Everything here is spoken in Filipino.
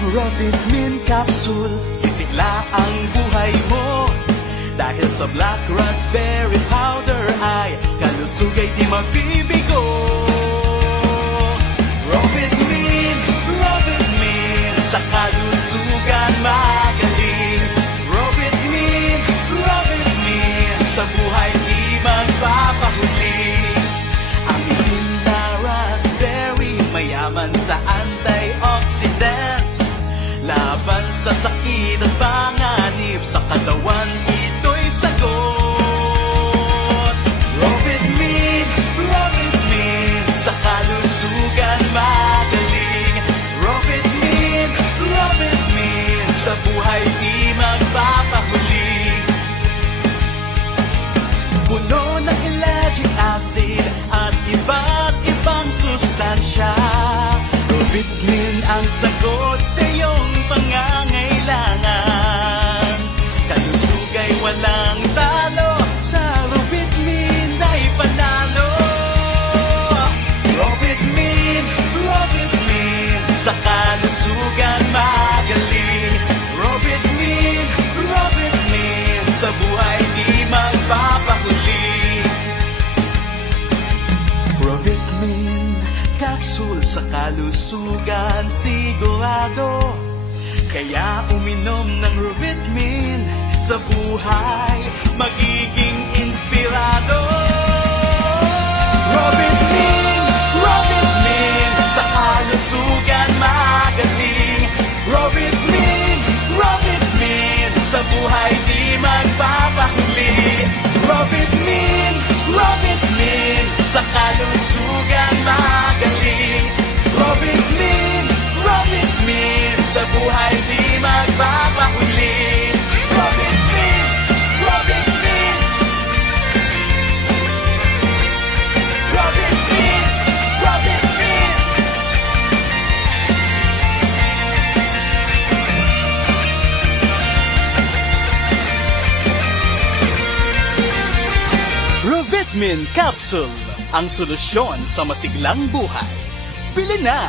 ang Rovitmin Capsule. Sisigla ang buhay mo dahil sa Black Raspberry Powder ay kalusugay di mabibigo. Rovitmin, Rovitmin, sa kalusugan magaling. Rovitmin, Rovitmin, sa buhay di magpapahuli. Ang itim na raspberry mayaman sa antioxidant, laban sa sakit at panganib sa katawan, ito'y sagot. Rovitmin, Rovitmin, sa kalusugan magaling. Rovitmin, Rovitmin, sa buhay di magpapahuli. Puno ng ellagic acid at iba't ibang sustansya. Rovitmin ang sagot sa iyong pangangailangan. Kalusugay walang talo, sa Rovitmin ay panalo. Rovitmin, Rovitmin, sa kalusugan magaling. Rovitmin, Rovitmin, sa buhay di magpapahuli. Rovitmin Capsule, sa kalusugan sigurado. Kaya uminom ng Rovitmin, sa buhay magiging inspirado. Rovitmin, Rovitmin, sa kalusugan magaling. Rovitmin, Rovitmin, sa buhay di magpapahuli. Rovitmin, Rovitmin, sa kalusugan magaling. Rovitmin, Rovitmin, sa buhay di magpapahuli. Rovitmin, Rovitmin, Rovitmin, Rovitmin. Rovitmin Capsule, ang solusyon sa masiglang buhay. Bili na!